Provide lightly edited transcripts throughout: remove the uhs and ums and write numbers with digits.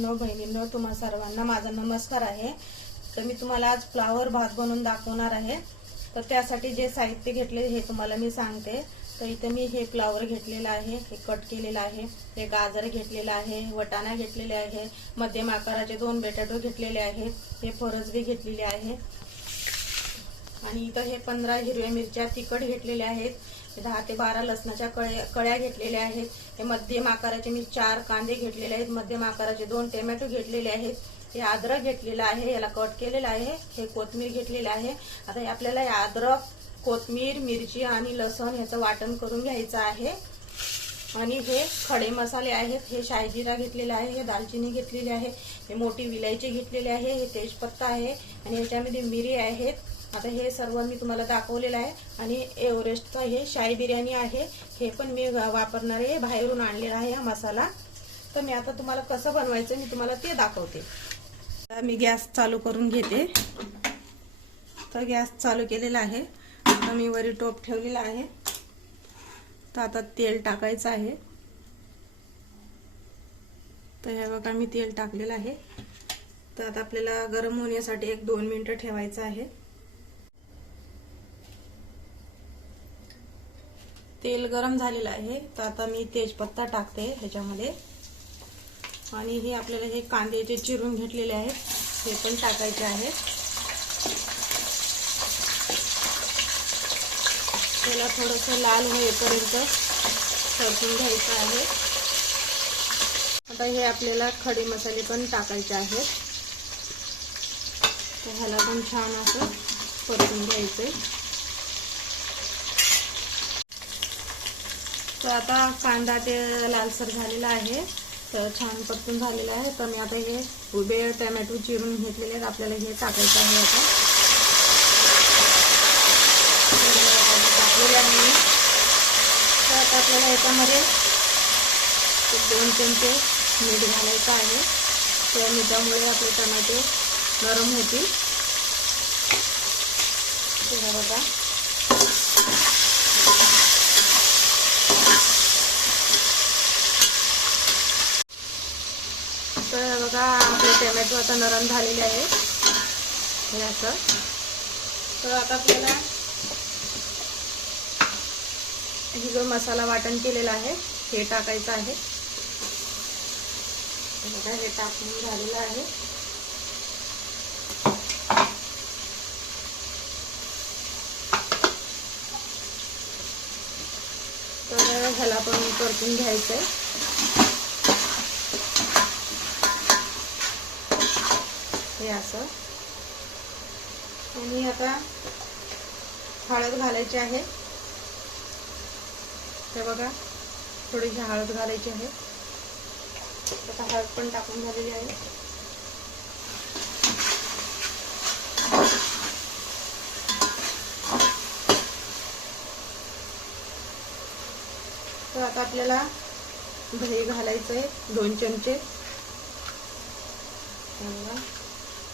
भावांनो बहिणींनो, तुम्हा सर्वांना माझा नमस्कार आहे। तर मी तुम्हाला आज फ्लावर भात बनवून दाखवणार आहे। तर त्यासाठी जे साहित्य घेतले हे तुम्हाला मी सांगते। तर इथे मी हे फ्लावर घेतलेला आहे, हे कट केलेला आहे, हे गाजर घेतलेला आहे, वटाणा घेतलेले आहे, मध्यम आकाराचे 2 बटाटे घेतलेले आहेत, हे फरसबी घेतलेले आहे आणि इथे हे 15 हिरव्या मिरच्या तिखट घेतलेल्या आहेत, 10 ते 12 लसणाच्या कळ्या घेतलेल्या आहेत, हे मध्यम आकाराचे मी 4 कांदे घेतलेले आहेत, मध्यम आकाराचे 2 टोमॅटो घेतलेले आहेत, हे अद्रक घेतलेला आहे, याला कट केलेला आहे, हे कोथिंबीर घेतलेले आहे। आता हे आपल्याला या अद्रक, कोथिंबीर, मिरची आणि लसूण याचं वाटण करून घ्यायचं आहे। आणि हे खडे मसाले आहेत, हे शाहीजिरा घेतलेला आहे, हे दालचिनी घेतलेली आहे, हे मोठी विलायची घेतलेली आहे, हे तेजपत्ता आहे आणि याच्यामध्ये मिरी आहेत। आता हे सर्व मी तुम्हाला दाखवलेलं आहे आणि एव्हरेस्टचा हे शाही बिर्याणी आहे, हे पण मी वापरणार आहे, बाहेरून आणलेला आहे हा मसाला। तर मी आता तुम्हाला कसं बनवायचं मी तुम्हाला ते दाखवते। मी गॅस चालू करून घेते। तर गॅस चालू केलेला आहे, आता मी वरी टोप ठेवलेला आहे। तर आता तेल टाकायचं आहे। तर हे बघा मी तेल टाकलेलं आहे। तर आता आपल्याला गरम होण्यासाठी 1-2 मिनिटं ठेवायचं आहे। तेल गरम झालेलं आहे, तर आता मी तेजपत्ता टाकते ह्याच्यामध्ये आणि हे आपल्याला हे कांदे जे चिरून घेतलेले आहेत हे पण टाकायचे आहेत। त्याला थोडंसं लाल होईपर्यंत परतून घ्यायचं आहे। आता हे आपल्याला खडे मसाले पण टाकायचे आहेत, तर ह्याला पण छान असं परतून घ्यायचंय। तर आता कांदा ते लालसर झालेला आहे, तर छान परतून झालेला आहे। तर मी आता हे उभे टोमॅटो चिरून घेतलेले आहेत, आपल्याला हे टाकायचं आहे। आता टाकलेले आहे मी। तर आता आपल्याला याच्यामध्ये 2 चमचे मीठ घालायचं आहे, त्या मिठामुळे आपले टोमॅटो नरम होतील। हे बघा तर बघा आपले टोमॅटो आता नरम झालेले आहे हे असं। तर आता आपल्याला हे जो मसाला वाटण केलेला आहे हे टाकायचं आहे। बघा हे टाकून झालेलं आहे। तर ह्याला पण परतून घ्यायचंय। हे असं आणि आता हळद घालायची आहे। हे बघा थोडीशी हळद घालायची आहे। आता हळद पण टाकून झालेली आहे। तर आता आपल्याला दही घालायचं आहे 2 चमचे।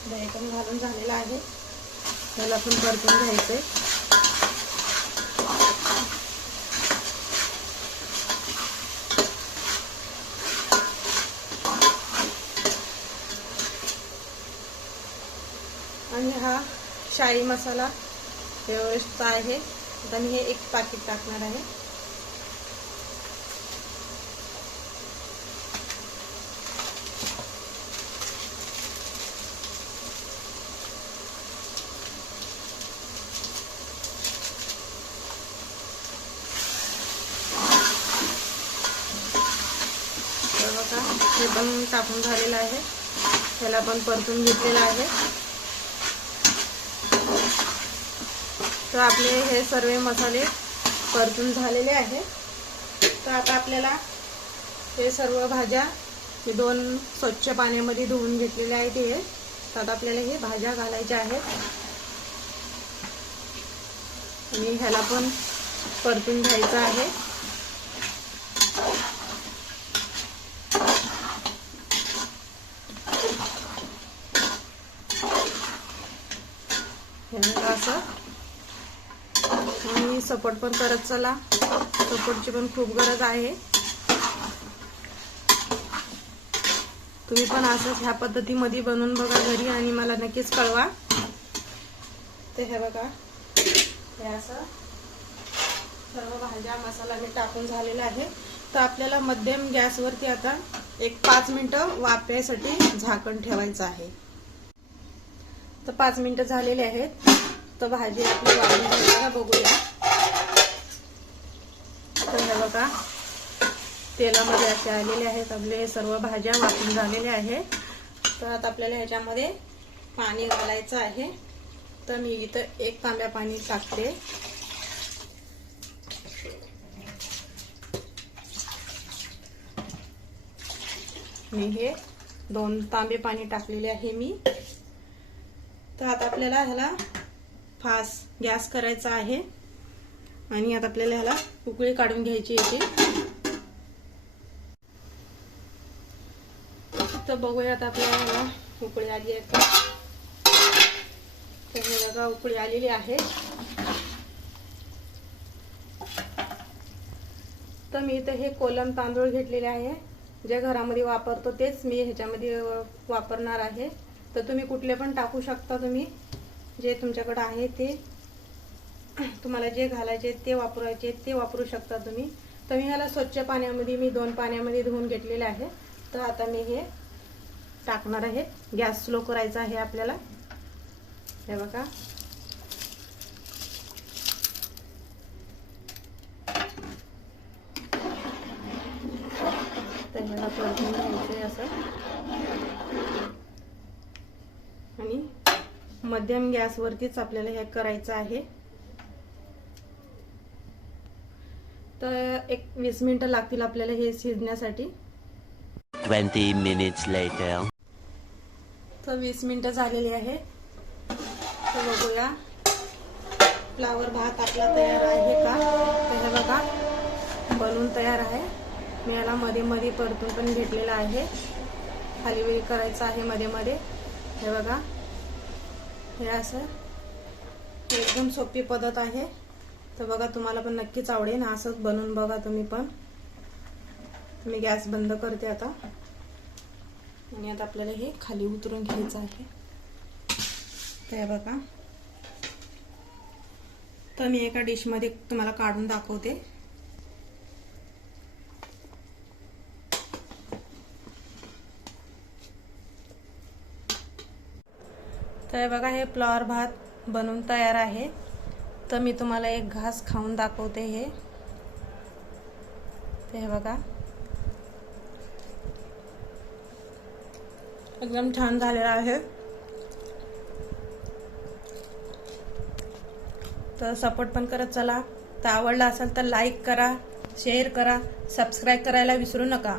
दही पण घालून झालेला आहे, त्याला पण परतून घ्यायचंय। आणि हा शाही मसाला एव्हरेस्टचा आहे, आता मी हे 1 पाकीट टाकणार आहे। हे पण टाकून झालेलं आहे, त्याला पण परतून घेतलेलं आहे। तर आपले हे सर्व मसाले परतून झालेले आहे। तर आता आपल्याला हे सर्व भाज्या 2 स्वच्छ पाण्यामध्ये धुवून घेतलेल्या आहेत हे। तर आता आपल्याला हे भाज्या घालायच्या आहेत आणि ह्याला पण परतून घ्यायचं आहे। असं आणि सपोर्ट पण करत चला, सपोर्टची पण खूप गरज आहे। तुम्ही पण असंच ह्या पद्धतीमध्ये बनवून बघा घरी आणि मला नक्कीच कळवा. ते हे बघा, हे असं सर्व भाज्या मसाला मी टाकून झालेला आहे. तर आपल्याला मध्यम गॅसवरती आता एक 5 मिनिटं वाफेसाठी झाकण ठेवायचं आहे. तर 5 मिनिटं झालेले आहेत. तर भाजी आपली वाढून झाली बघूया. तर हे बघा, तेलामध्ये असे आलेले आहेत आपले सर्व भाज्या वाफून झालेल्या आहेत. तर आता आपल्याला ह्याच्यामध्ये पाणी घालायचं आहे. तर मी इथं 1 तांब्या पाणी टाकते. मी हे 2 तांबे पाणी टाकलेले आहे मी. तर आता आपल्याला ह्याला फास्ट गॅस करायचा आहे आणि आता आपल्याला ह्याला उकळी काढून घ्यायची याची. तर बघूया आता आपल्याला ह्याला उकळी आली आहे का. तर हे बघा उकळी आलेली आहे. तर मी इथे हे कोलम तांदूळ घेतलेले आहे. जे घरामध्ये वापरतो तेच मी ह्याच्यामध्ये वापरणार आहे. तर तुम्ही कुठले पण टाकू शकता. तुम्ही जे तुमच्याकडे आहे ते, तुम्हाला जे घालायचे ते वापरायचे ते वापरू शकता तुम्ही. तर मी ह्याला स्वच्छ पाण्यामध्ये मी 2 पाण्यामध्ये धुवून घेतलेले आहे. तर आता मी हे टाकणार आहे. गॅस स्लो करायचा आहे आपल्याला. हे बघा, तर ह्याला परतून घ्यायचंय असं आणि मध्यम गॅसवरतीच आपल्याला हे करायचं आहे. तर एक 20 मिनिटं लागतील आपल्याला हे शिजण्यासाठी. 20 minutes later. तर 20 मिनिटं झालेली आहे. तर बघूया फ्लावर भात आपला तयार आहे का. तर हे बघा बनवून तयार आहे. मी याला मध्ये मध्ये परतून पण घेतलेला आहे. खाली वेळी करायचं आहे मध्ये मध्ये. हे बघा, हे असं एकदम सोपी पद्धत आहे. तर बघा तुम्हाला पण नक्कीच आवडेल. असंच बनवून बघा तुम्ही पण. मी गॅस बंद करते आता आणि आता आपल्याला हे खाली उतरून घ्यायचं आहे. तर हे बघा, तर मी एका डिश मध्ये तुम्हाला काढून दाखवते. तर हे बघा, हे फ्लॉवर भात बनवून तयार आहे. तर मी तुम्हाला एक घास खाऊन दाखवते. हे हे बघा एकदम छान झालेला आहे. तर सपोर्ट पण करत चला. तर आवडला असेल तर लाईक करा, शेअर करा, सबस्क्राईब करायला विसरू नका.